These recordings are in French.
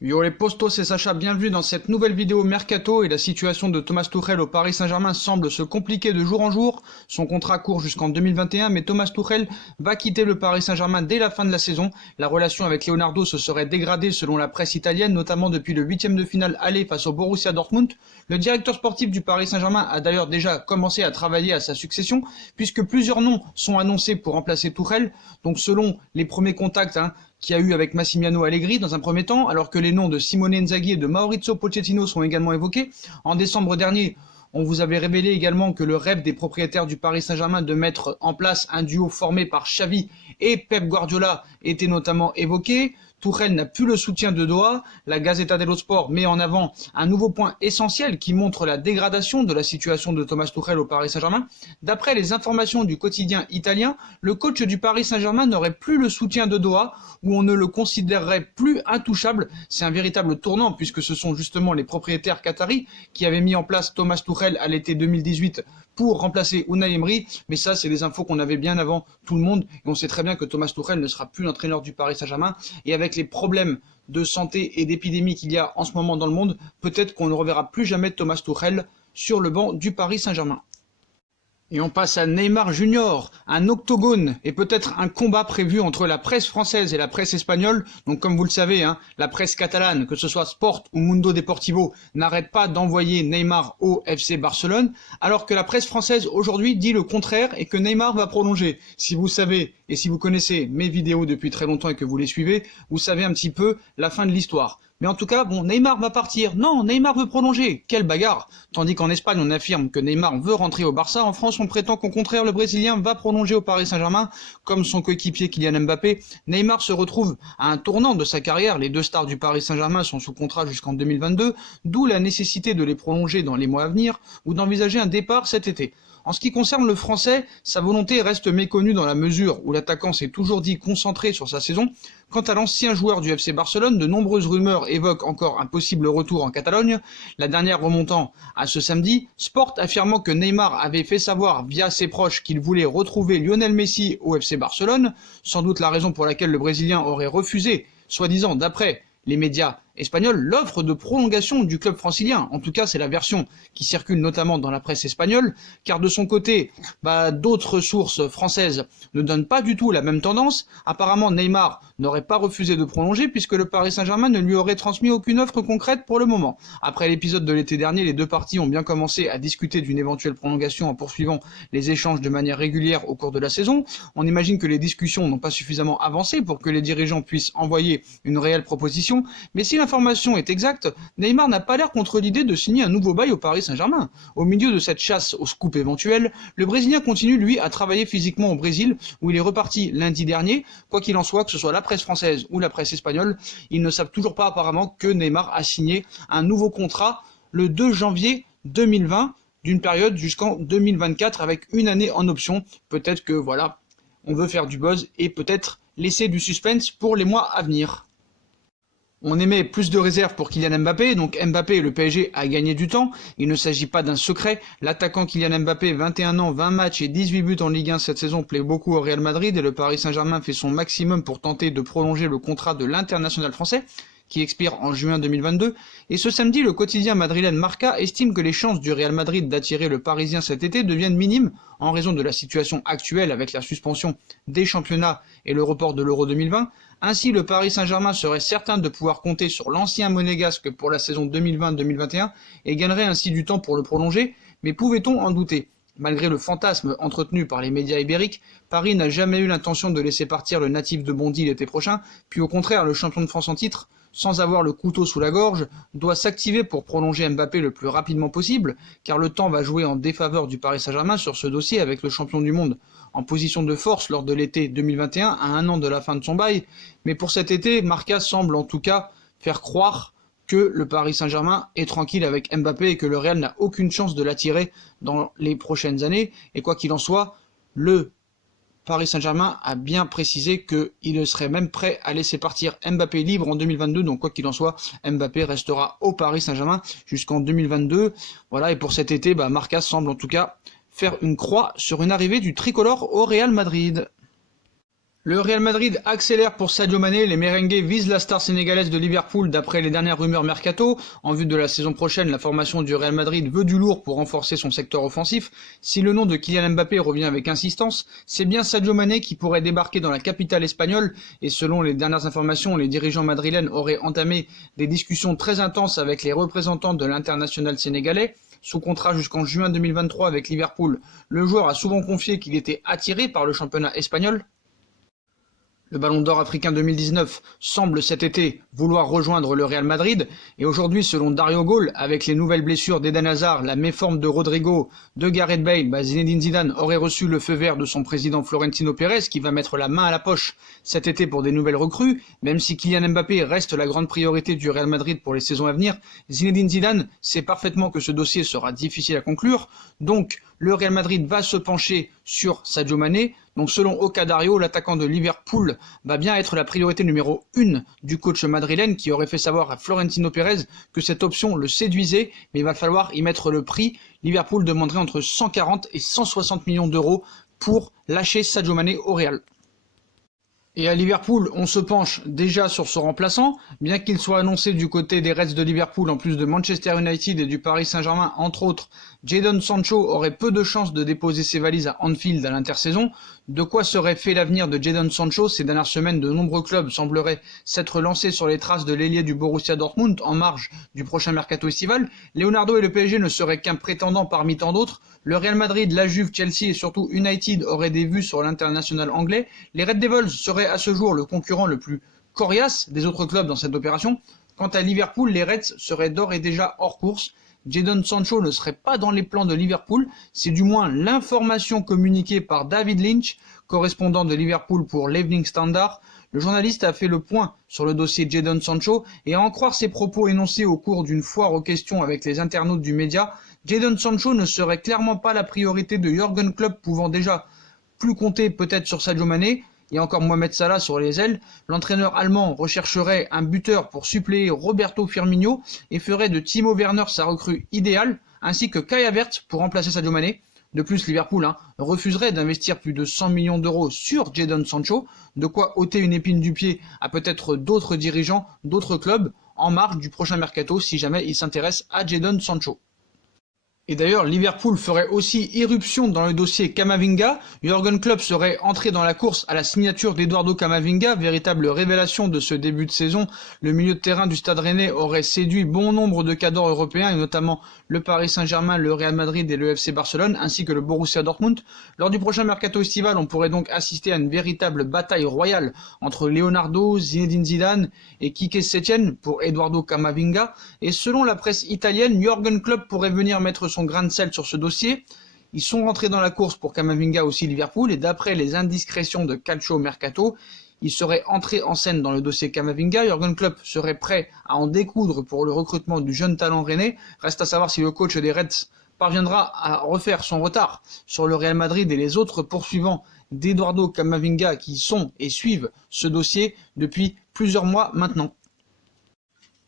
Yo les postos, c'est Sacha, bienvenue dans cette nouvelle vidéo Mercato et la situation de Thomas Tuchel au Paris Saint-Germain semble se compliquer de jour en jour. Son contrat court jusqu'en 2021 mais Thomas Tuchel va quitter le Paris Saint-Germain dès la fin de la saison. La relation avec Leonardo se serait dégradée selon la presse italienne, notamment depuis le huitième de finale aller face au Borussia Dortmund. Le directeur sportif du Paris Saint-Germain a d'ailleurs déjà commencé à travailler à sa succession puisque plusieurs noms sont annoncés pour remplacer Tuchel. Donc selon les premiers contacts, qu'il y a eu avec Massimiliano Allegri dans un premier temps, alors que les noms de Simone Inzaghi et de Maurizio Pochettino sont également évoqués. En décembre dernier, on vous avait révélé également que le rêve des propriétaires du Paris Saint-Germain de mettre en place un duo formé par Xavi et Pep Guardiola était notamment évoqué. Tuchel n'a plus le soutien de Doha. La Gazzetta dello Sport met en avant un nouveau point essentiel qui montre la dégradation de la situation de Thomas Tuchel au Paris Saint-Germain. D'après les informations du quotidien italien, le coach du Paris Saint-Germain n'aurait plus le soutien de Doha, où on ne le considérerait plus intouchable. C'est un véritable tournant puisque ce sont justement les propriétaires qataris qui avaient mis en place Thomas Tuchel à l'été 2018 pour remplacer Unai Emery, mais ça c'est des infos qu'on avait bien avant tout le monde, et on sait très bien que Thomas Tuchel ne sera plus l'entraîneur du Paris Saint-Germain, et avec les problèmes de santé et d'épidémie qu'il y a en ce moment dans le monde, peut-être qu'on ne reverra plus jamais Thomas Tuchel sur le banc du Paris Saint-Germain. Et on passe à Neymar Junior, un octogone et peut-être un combat prévu entre la presse française et la presse espagnole. Donc comme vous le savez, la presse catalane, que ce soit Sport ou Mundo Deportivo, n'arrête pas d'envoyer Neymar au FC Barcelone, alors que la presse française aujourd'hui dit le contraire et que Neymar va prolonger. Si vous savez et si vous connaissez mes vidéos depuis très longtemps et que vous les suivez, vous savez un petit peu la fin de l'histoire. Mais en tout cas, Neymar va partir. Non, Neymar veut prolonger. Quelle bagarre! Tandis qu'en Espagne, on affirme que Neymar veut rentrer au Barça. En France, on prétend qu'au contraire, le Brésilien va prolonger au Paris Saint-Germain. Comme son coéquipier Kylian Mbappé, Neymar se retrouve à un tournant de sa carrière. Les deux stars du Paris Saint-Germain sont sous contrat jusqu'en 2022, d'où la nécessité de les prolonger dans les mois à venir ou d'envisager un départ cet été. En ce qui concerne le Français, sa volonté reste méconnue dans la mesure où l'attaquant s'est toujours dit concentré sur sa saison. Quant à l'ancien joueur du FC Barcelone, de nombreuses rumeurs évoquent encore un possible retour en Catalogne. La dernière remontant à ce samedi, Sport affirmant que Neymar avait fait savoir via ses proches qu'il voulait retrouver Lionel Messi au FC Barcelone, sans doute la raison pour laquelle le Brésilien aurait refusé, soi-disant d'après les médias espagnols, l'offre de prolongation du club francilien. En tout cas, c'est la version qui circule notamment dans la presse espagnole, car de son côté, d'autres sources françaises ne donnent pas du tout la même tendance. Apparemment, Neymar n'aurait pas refusé de prolonger puisque le Paris Saint-Germain ne lui aurait transmis aucune offre concrète pour le moment. Après l'épisode de l'été dernier, les deux parties ont bien commencé à discuter d'une éventuelle prolongation en poursuivant les échanges de manière régulière au cours de la saison. On imagine que les discussions n'ont pas suffisamment avancé pour que les dirigeants puissent envoyer une réelle proposition, mais si l'information est exacte, Neymar n'a pas l'air contre l'idée de signer un nouveau bail au Paris Saint-Germain. Au milieu de cette chasse au scoop éventuel, le Brésilien continue lui à travailler physiquement au Brésil, où il est reparti lundi dernier. Quoi qu'il en soit, que ce soit la presse française ou la presse espagnole, ils ne savent toujours pas apparemment que Neymar a signé un nouveau contrat le 2 janvier 2020, d'une période jusqu'en 2024 avec une année en option. Peut-être que on veut faire du buzz et peut-être laisser du suspense pour les mois à venir. On émet plus de réserves pour Kylian Mbappé, donc Mbappé et le PSG a gagné du temps, il ne s'agit pas d'un secret, l'attaquant Kylian Mbappé, 21 ans, 20 matchs et 18 buts en Ligue 1 cette saison plaît beaucoup au Real Madrid et le Paris Saint-Germain fait son maximum pour tenter de prolonger le contrat de l'international français, qui expire en juin 2022, et ce samedi, le quotidien madrilène Marca estime que les chances du Real Madrid d'attirer le Parisien cet été deviennent minimes en raison de la situation actuelle avec la suspension des championnats et le report de l'Euro 2020. Ainsi, le Paris Saint-Germain serait certain de pouvoir compter sur l'ancien monégasque pour la saison 2020-2021 et gagnerait ainsi du temps pour le prolonger, mais pouvait-on en douter ? Malgré le fantasme entretenu par les médias ibériques, Paris n'a jamais eu l'intention de laisser partir le natif de Bondy l'été prochain, puis au contraire, le champion de France en titre, sans avoir le couteau sous la gorge, doit s'activer pour prolonger Mbappé le plus rapidement possible, car le temps va jouer en défaveur du Paris Saint-Germain sur ce dossier avec le champion du monde en position de force lors de l'été 2021, à un an de la fin de son bail, mais pour cet été, Marca semble en tout cas faire croire que le Paris Saint-Germain est tranquille avec Mbappé et que le Real n'a aucune chance de l'attirer dans les prochaines années, et quoi qu'il en soit, le Paris Saint-Germain a bien précisé qu'il serait même prêt à laisser partir Mbappé libre en 2022, donc quoi qu'il en soit, Mbappé restera au Paris Saint-Germain jusqu'en 2022. Voilà, et pour cet été, Marca semble en tout cas faire une croix sur une arrivée du tricolore au Real Madrid. Le Real Madrid accélère pour Sadio Mané, les merengues visent la star sénégalaise de Liverpool d'après les dernières rumeurs mercato. En vue de la saison prochaine, la formation du Real Madrid veut du lourd pour renforcer son secteur offensif. Si le nom de Kylian Mbappé revient avec insistance, c'est bien Sadio Mané qui pourrait débarquer dans la capitale espagnole et selon les dernières informations, les dirigeants madrilènes auraient entamé des discussions très intenses avec les représentants de l'international sénégalais. Sous contrat jusqu'en juin 2023 avec Liverpool, le joueur a souvent confié qu'il était attiré par le championnat espagnol. Le Ballon d'Or africain 2019 semble cet été vouloir rejoindre le Real Madrid et aujourd'hui, selon Dario Gol, avec les nouvelles blessures d'Eden Hazard, la méforme de Rodrigo, de Gareth Bale, Zinedine Zidane aurait reçu le feu vert de son président Florentino Pérez qui va mettre la main à la poche cet été pour des nouvelles recrues. Même si Kylian Mbappé reste la grande priorité du Real Madrid pour les saisons à venir, Zinedine Zidane sait parfaitement que ce dossier sera difficile à conclure. Donc, le Real Madrid va se pencher sur Sadio Mané. Donc selon Dario, l'attaquant de Liverpool va bien être la priorité numéro 1 du coach madrilène qui aurait fait savoir à Florentino Pérez que cette option le séduisait, mais il va falloir y mettre le prix. Liverpool demanderait entre 140 et 160 millions d'euros pour lâcher Sadio Mané au Real. Et à Liverpool, on se penche déjà sur son remplaçant, bien qu'il soit annoncé du côté des Reds de Liverpool en plus de Manchester United et du Paris Saint-Germain entre autres. Jadon Sancho aurait peu de chances de déposer ses valises à Anfield à l'intersaison. De quoi serait fait l'avenir de Jadon Sancho? Ces dernières semaines, de nombreux clubs sembleraient s'être lancés sur les traces de l'ailier du Borussia Dortmund en marge du prochain mercato estival. Leonardo et le PSG ne seraient qu'un prétendant parmi tant d'autres. Le Real Madrid, la Juve, Chelsea et surtout United auraient des vues sur l'international anglais. Les Red Devils seraient à ce jour le concurrent le plus coriace des autres clubs dans cette opération. Quant à Liverpool, les Reds seraient d'ores et déjà hors course. Jadon Sancho ne serait pas dans les plans de Liverpool, c'est du moins l'information communiquée par David Lynch, correspondant de Liverpool pour l'Evening Standard. Le journaliste a fait le point sur le dossier Jadon Sancho et à en croire ses propos énoncés au cours d'une foire aux questions avec les internautes du média, Jadon Sancho ne serait clairement pas la priorité de Jürgen Klopp, pouvant déjà plus compter peut-être sur Sadio Mané et encore Mohamed Salah sur les ailes. L'entraîneur allemand rechercherait un buteur pour suppléer Roberto Firmino et ferait de Timo Werner sa recrue idéale, ainsi que Kai Havertz pour remplacer Sadio Mané. De plus, Liverpool refuserait d'investir plus de 100 millions d'euros sur Jadon Sancho, de quoi ôter une épine du pied à peut-être d'autres dirigeants, d'autres clubs, en marge du prochain mercato si jamais ils s'intéressent à Jadon Sancho. Et d'ailleurs, Liverpool ferait aussi irruption dans le dossier Camavinga. Jürgen Klopp serait entré dans la course à la signature d'Eduardo Camavinga, véritable révélation de ce début de saison. Le milieu de terrain du Stade Rennais aurait séduit bon nombre de cadors européens, et notamment le Paris Saint-Germain, le Real Madrid et le FC Barcelone, ainsi que le Borussia Dortmund. Lors du prochain mercato estival, on pourrait donc assister à une véritable bataille royale entre Leonardo, Zinedine Zidane et Quique Setien pour Eduardo Camavinga. Et selon la presse italienne, Jürgen Klopp pourrait venir mettre son grain de sel sur ce dossier. Ils sont rentrés dans la course pour Camavinga aussi Liverpool et d'après les indiscrétions de Calcio Mercato, il serait entré en scène dans le dossier Camavinga. Jürgen Klopp serait prêt à en découdre pour le recrutement du jeune talent rennais. Reste à savoir si le coach des Reds parviendra à refaire son retard sur le Real Madrid et les autres poursuivants d'Eduardo Camavinga qui sont et suivent ce dossier depuis plusieurs mois maintenant.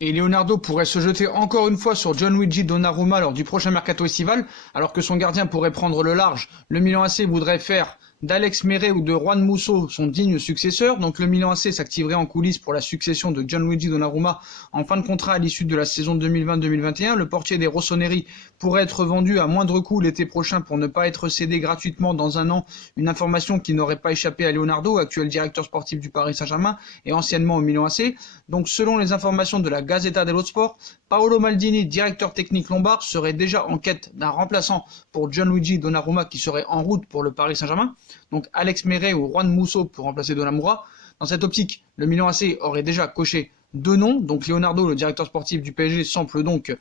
Et Leonardo pourrait se jeter encore une fois sur Gianluigi Donnarumma lors du prochain mercato estival, alors que son gardien pourrait prendre le large. Le Milan AC voudrait faire d'Alex Meret ou de Juan Musso son digne successeur. Donc le Milan AC s'activerait en coulisses pour la succession de Gianluigi Donnarumma en fin de contrat à l'issue de la saison 2020-2021. Le portier des Rossoneri pourrait être vendu à moindre coût l'été prochain pour ne pas être cédé gratuitement dans un an. Une information qui n'aurait pas échappé à Leonardo, actuel directeur sportif du Paris Saint-Germain et anciennement au Milan AC. Donc selon les informations de la Gazzetta dello Sport, Paolo Maldini, directeur technique lombard, serait déjà en quête d'un remplaçant pour Gianluigi Donnarumma qui serait en route pour le Paris Saint-Germain. Donc Alex Meret ou Juan Musso pour remplacer Donnarumma. Dans cette optique, le Milan AC aurait déjà coché 2 noms. Donc Leonardo, le directeur sportif du PSG, semble donc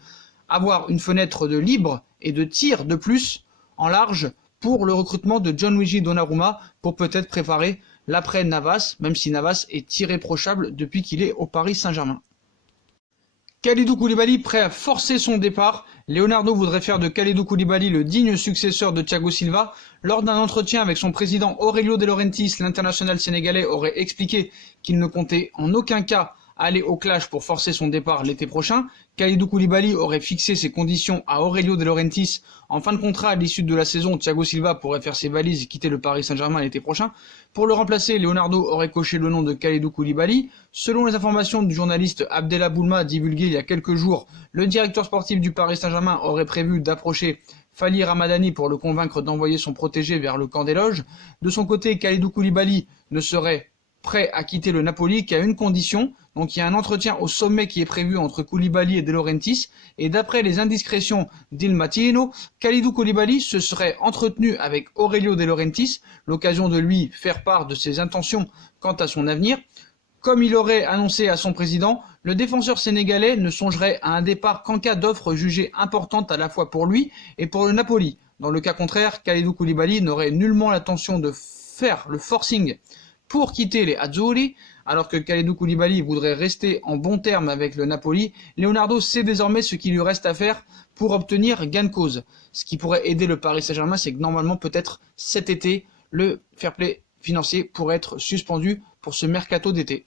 avoir une fenêtre de libre et de tir de plus en large pour le recrutement de Gianluigi Donnarumma pour peut-être préparer l'après Navas, même si Navas est irréprochable depuis qu'il est au Paris Saint-Germain. Kalidou Koulibaly prêt à forcer son départ. Leonardo voudrait faire de Kalidou Koulibaly le digne successeur de Thiago Silva. Lors d'un entretien avec son président Aurelio De Laurentiis, l'international sénégalais aurait expliqué qu'il ne comptait en aucun cas aller au clash pour forcer son départ l'été prochain. Kalidou Koulibaly aurait fixé ses conditions à Aurelio De Laurentiis. En fin de contrat, à l'issue de la saison, Thiago Silva pourrait faire ses valises et quitter le Paris Saint-Germain l'été prochain. Pour le remplacer, Leonardo aurait coché le nom de Kalidou Koulibaly. Selon les informations du journaliste Abdellah Boulma divulguées il y a quelques jours, le directeur sportif du Paris Saint-Germain aurait prévu d'approcher Fali Ramadani pour le convaincre d'envoyer son protégé vers le camp des loges. De son côté, Kalidou Koulibaly ne serait prêt à quitter le Napoli qu'à une condition. Donc il y a un entretien au sommet qui est prévu entre Koulibaly et De Laurentiis. Et d'après les indiscrétions d'Il Mattino, Kalidou Koulibaly se serait entretenu avec Aurelio De Laurentiis, l'occasion de lui faire part de ses intentions quant à son avenir. Comme il aurait annoncé à son président, le défenseur sénégalais ne songerait à un départ qu'en cas d'offre jugée importante à la fois pour lui et pour le Napoli. Dans le cas contraire, Kalidou Koulibaly n'aurait nullement l'intention de faire le forcing pour quitter les Azzurri, alors que Kalidou Koulibaly voudrait rester en bons termes avec le Napoli. Leonardo sait désormais ce qu'il lui reste à faire pour obtenir gain de cause. Ce qui pourrait aider le Paris Saint-Germain, c'est que normalement, peut-être cet été, le fair play financier pourrait être suspendu pour ce mercato d'été.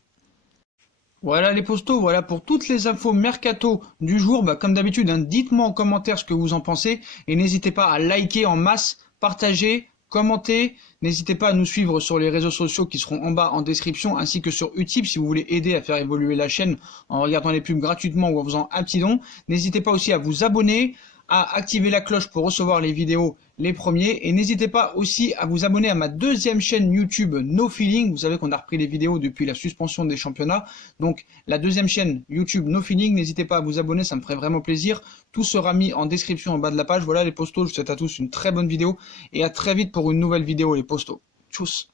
Voilà les postos, voilà pour toutes les infos mercato du jour. Comme d'habitude, dites-moi en commentaire ce que vous en pensez et n'hésitez pas à liker en masse, partager, commenter. N'hésitez pas à nous suivre sur les réseaux sociaux qui seront en bas en description ainsi que sur Utip si vous voulez aider à faire évoluer la chaîne en regardant les pubs gratuitement ou en faisant un petit don. N'hésitez pas aussi à vous abonner, à activer la cloche pour recevoir les vidéos les premiers et n'hésitez pas aussi à vous abonner à ma deuxième chaîne YouTube No Feeling. Vous savez qu'on a repris les vidéos depuis la suspension des championnats, donc la deuxième chaîne YouTube No Feeling, n'hésitez pas à vous abonner, ça me ferait vraiment plaisir. Tout sera mis en description en bas de la page. Voilà les postos, je vous souhaite à tous une très bonne vidéo et à très vite pour une nouvelle vidéo les postos. Tchuss.